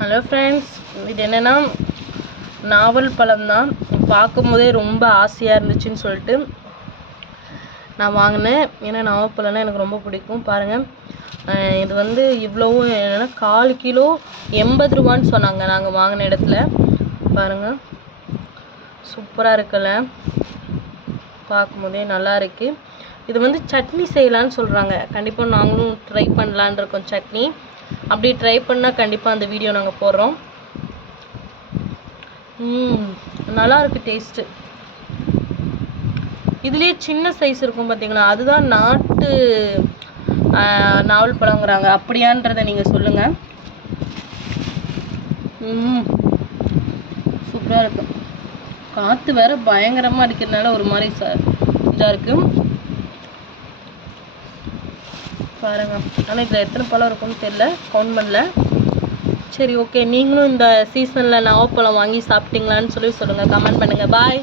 Hello friends, இது என்னென்னா நாவல் பழம் தான். பார்க்கும்போதே ரொம்ப ஆசையாக இருந்துச்சுன்னு சொல்லிட்டு நான் வாங்கினேன். ஏன்னா நாவல் பழம்லாம் எனக்கு ரொம்ப பிடிக்கும். பாருங்கள், இது வந்து இவ்வளவும் என்னென்னா 1/4 கிலோ 80 ரூபான்னு சொன்னாங்க நாங்கள் வாங்கின இடத்துல. பாருங்கள், சூப்பராக இருக்குல்ல, பார்க்கும்போதே நல்லா இருக்குது. இது வந்து சட்னி செய்யலான்னு சொல்கிறாங்க. கண்டிப்பாக நாங்களும் ட்ரை பண்ணலான் இருக்கோம் சட்னி. அப்படி ட்ரை பண்ணால் கண்டிப்பாக அந்த வீடியோ நாங்கள் போடுறோம். நல்லா இருக்குது டேஸ்ட்டு. இதுலேயே சின்ன சைஸ் இருக்கும் பார்த்தீங்களா, அதுதான் நாட்டு நாவல் பழங்கிறாங்க. அப்படியான்றதை நீங்கள் சொல்லுங்கள். சூப்பராக இருக்கும். காற்று வேறு பயங்கரமாக அடிக்கிறதுனால ஒரு மாதிரி இதாக இருக்குது பாருங்க. ஆனால் இதில் எத்தனை பழம் இருக்குன்னு தெரியல, கவுண்ட் பண்ணல. சரி, ஓகே, நீங்களும் இந்த சீசனில் நாவப்பழம் வாங்கி சாப்பிட்டீங்களான்னு சொல்லி சொல்லுங்கள், கமெண்ட் பண்ணுங்கள். பாய்.